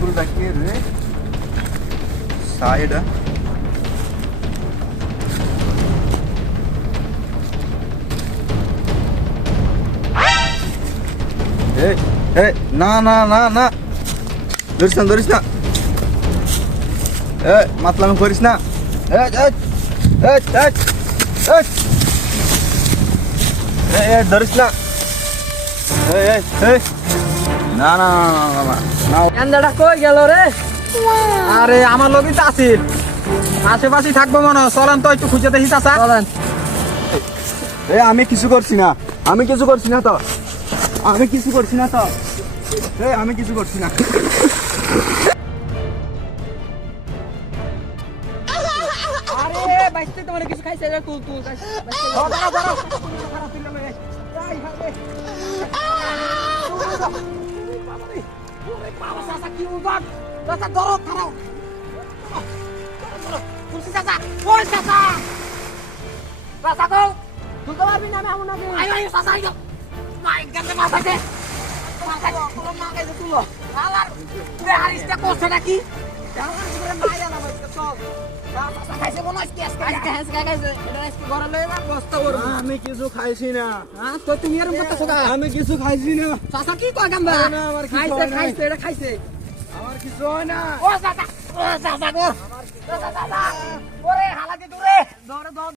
কুকুরটা কে রে? সাইডা না না না না, ধরিস না ধরিস না, মাতলামি করিস না। ধরিস না। না না না না না। এন্দাটা কই গেল রে? আরে আমার লগই তো আছিল, আশেপাশে থাকবো মনে হয়। চলেন তো একটু খুঁজে দেখি চাচা, চলেন। আমি কিছু করছি না, আমি কিছু করছি না তো, আমি কিছু করছি না তো, আমি কিছু করছি না। আরে বাইতে তোমার কিছু খাইছে রে? তুল তুল দাঁড়া দাঁড়া। বাবা চাচা কি উগান, চাচা ধরো ধরো। তুলসী চাচা, ওই চাচা চাচা তো তুলতে পারবি না? আমি আমু না। আয় আয় চাচা আয়, মাই গেছে মাথাতে মাথায় তুলো না গাইছে তুলো আলার তুই হারিসটা করছ নাকি? আমার করে মাইরা না বলতে চল। চাচা খাইছে কোন আজকে খাইছে এটা আজকে ঘরে লয়ে যা বস্তা ওর। আমি কিছু খাইছি না। হ্যাঁ তো তুমি এরকম করতেছ না? আমি কিছু খাইছি না। চাচা কি কয় গাম্বা? না, আমার কিছু খাইছে হয় নাই। খাইছে এটা খাইছে। আমার কিছু হয় না। ও চাচা, ও চাচা গো, ও চাচা, ওরে হালাকে দূরে ধরে ধর।